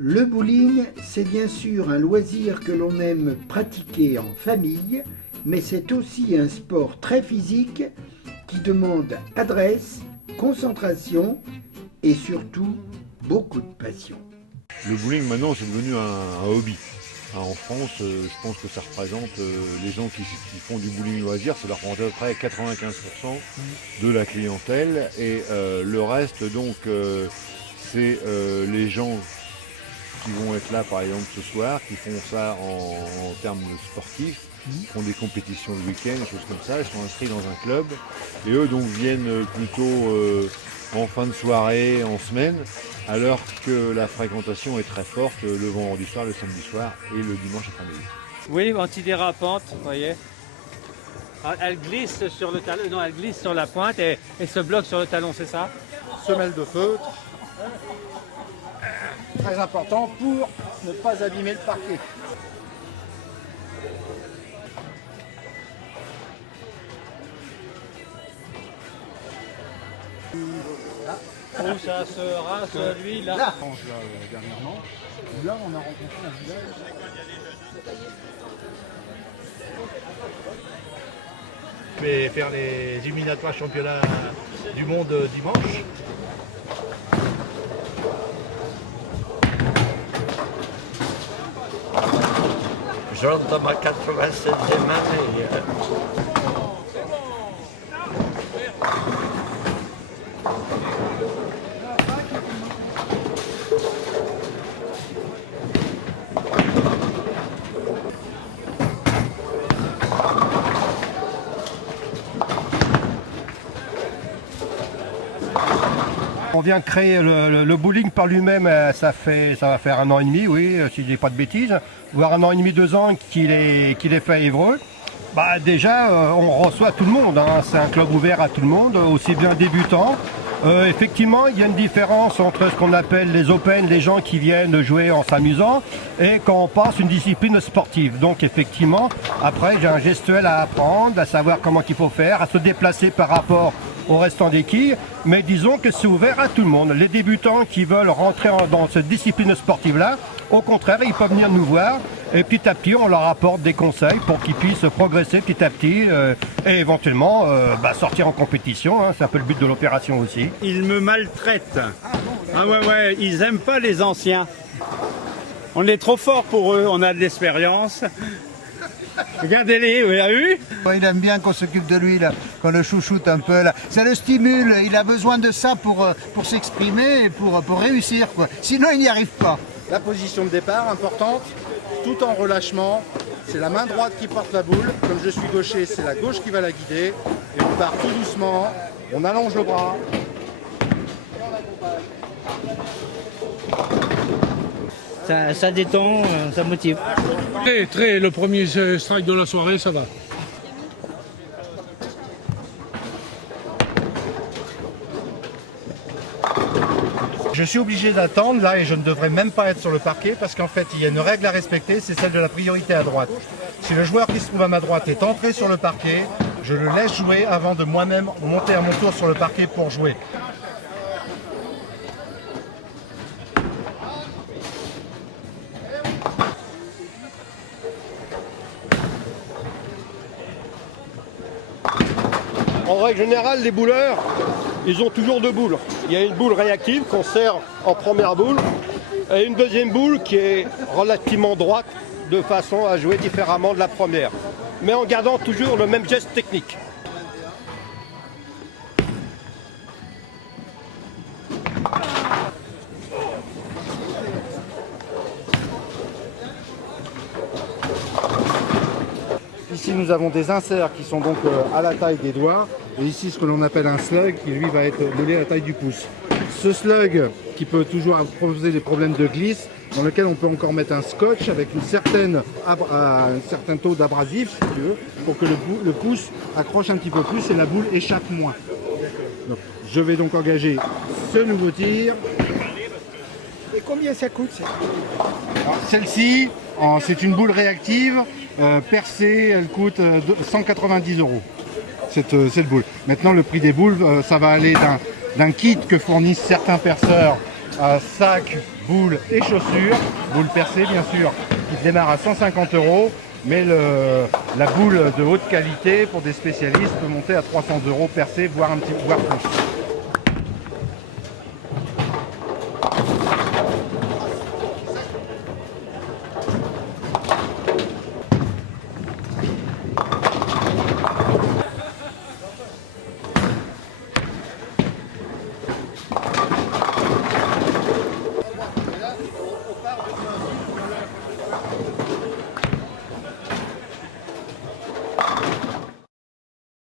Le bowling, c'est bien sûr un loisir que l'on aime pratiquer en famille, mais c'est aussi un sport très physique qui demande adresse, concentration et surtout beaucoup de passion. Le bowling maintenant c'est devenu un hobby. En France, je pense que ça représente les gens qui font du bowling loisir, ça leur représente à peu près 95% de la clientèle et le reste donc c'est les gens qui vont être là par exemple ce soir, qui font ça en termes sportifs, font des compétitions le week-end, des choses comme ça, ils sont inscrits dans un club et eux donc viennent plutôt en fin de soirée, en semaine, alors que la fréquentation est très forte le vendredi soir, le samedi soir et le dimanche après-midi. Oui, antidérapante, vous voyez. Elle glisse sur le talon, non, elle glisse sur la pointe et se bloque sur le talon, c'est ça? Semelle de feutre, très important pour ne pas abîmer le parquet. Où ça se rase, lui, là. Là, dernièrement, là on a rencontré un village. Je vais faire les éliminatoires championnats du monde dimanche. J'entre dans ma 87e année. On vient de créer le bowling par lui-même, ça va faire 1 an et demi, oui, si je dis pas de bêtises, voire 1 an et demi, 2 ans qu'il est fait à Évreux. Bah déjà, on reçoit tout le monde, hein. C'est un club ouvert à tout le monde, aussi bien débutants. Effectivement, il y a une différence entre ce qu'on appelle les open, les gens qui viennent jouer en s'amusant, et quand on passe une discipline sportive. Donc effectivement, après j'ai un gestuel à apprendre, à savoir comment il faut faire, à se déplacer par rapport au restant des quilles, mais disons que c'est ouvert à tout le monde. Les débutants qui veulent rentrer dans cette discipline sportive-là, au contraire, ils peuvent venir nous voir et petit à petit, on leur apporte des conseils pour qu'ils puissent progresser petit à petit et éventuellement sortir en compétition. Hein, c'est un peu le but de l'opération aussi. Ils me maltraitent. Ah ouais, ils aiment pas les anciens. On est trop fort pour eux, on a de l'expérience. Regardez-les, vous avez vu? Il aime bien qu'on s'occupe de lui, là, qu'on le chouchoute un peu. Là. Ça le stimule, il a besoin de ça pour s'exprimer et pour réussir, quoi. Sinon, il n'y arrive pas. La position de départ, importante, tout en relâchement. C'est la main droite qui porte la boule. Comme je suis gaucher, c'est la gauche qui va la guider. Et on part tout doucement, on allonge le bras. Ça détend, ça motive. Le premier strike de la soirée, ça va. Je suis obligé d'attendre là et je ne devrais même pas être sur le parquet parce qu'en fait il y a une règle à respecter, c'est celle de la priorité à droite. Si le joueur qui se trouve à ma droite est entré sur le parquet, je le laisse jouer avant de moi-même monter à mon tour sur le parquet pour jouer. En règle générale, les bouleurs, ils ont toujours 2 boules. Il y a une boule réactive qu'on sert en première boule et une deuxième boule qui est relativement droite de façon à jouer différemment de la première, mais en gardant toujours le même geste technique. Ici, nous avons des inserts qui sont donc à la taille des doigts. Et ici, ce que l'on appelle un slug qui, lui, va être moulé à la taille du pouce. Ce slug, qui peut toujours poser des problèmes de glisse, dans lequel on peut encore mettre un scotch avec un certain taux d'abrasif, si tu veux, pour que le pouce accroche un petit peu plus et la boule échappe moins. Donc, je vais donc engager ce nouveau tir. Et combien ça coûte Celle-ci, c'est une boule réactive. Percée, elle coûte 190 €. Cette boule. Maintenant, le prix des boules, ça va aller d'un kit que fournissent certains perceurs à sac, boules et chaussures. Boule percée bien sûr, qui démarre à 150 €. Mais la boule de haute qualité pour des spécialistes peut monter à 300 € percée, voire plus.